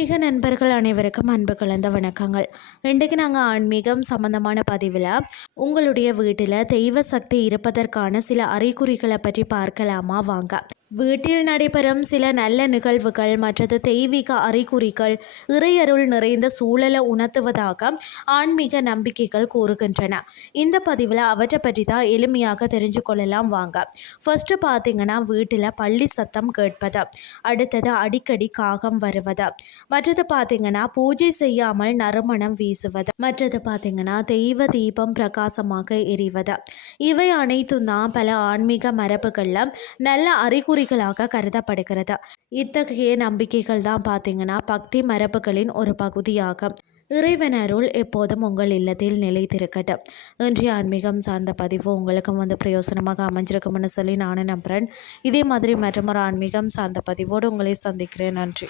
ஆன்மீக நண்பர்கள் அனைவருக்கும் அன்பு கலந்த வணக்கங்கள். இன்றைக்கு நாங்கள் ஆன்மீகம் சம்பந்தமான பதிவில் உங்களுடைய வீட்டில் தெய்வ சக்தி இருப்பதற்கான சில அறிகுறிகளை பற்றி பார்க்கலாமா வாங்க. வீட்டில் நடைபெறும் சில நல்ல நிகழ்வுகள் மற்றது தெய்வீக அறிகுறிகள் இறையருள் நிறைந்த சூழலை உணர்த்துவதாக ஆன்மீக நம்பிக்கைகள் கூறுகின்றன. இந்த பதிவில் அவற்றை பற்றி தான் எளிமையாக தெரிஞ்சு கொள்ளலாம் வாங்க. ஃபர்ஸ்ட் பார்த்தீங்கன்னா வீட்டில் பள்ளி சத்தம் கேட்பது, அடுத்தது அடிக்கடி காகம் வருவது, மற்றது பார்த்தீங்கன்னா பூஜை செய்யாமல் நறுமணம் வீசுவது, மற்றது பார்த்தீங்கன்னா தெய்வ தீபம் பிரகாசமாக எரிவது. இவை அனைத்தும் தான் பல ஆன்மீக மரபுகளில் நல்ல அறிகுறிகளாக கருதப்படுகிறது. இத்தகைய நம்பிக்கைகள் தான் பார்த்தீங்கன்னா பக்தி மரபுகளின் ஒரு பகுதியாகும். இறைவனருள் எப்போதும் உங்கள் இல்லத்தில் நிலைத்திருக்கட்டும். இன்றைய ஆன்மீகம் சார்ந்த பதிவு உங்களுக்கும் பிரயோசனமாக அமைஞ்சிருக்கும்னு சொல்லி நானும் நம்புகிறேன். இதே மாதிரி மற்றும் ஒரு ஆன்மீகம் சார்ந்த பதிவோடு உங்களை சந்திக்கிறேன். நன்றி.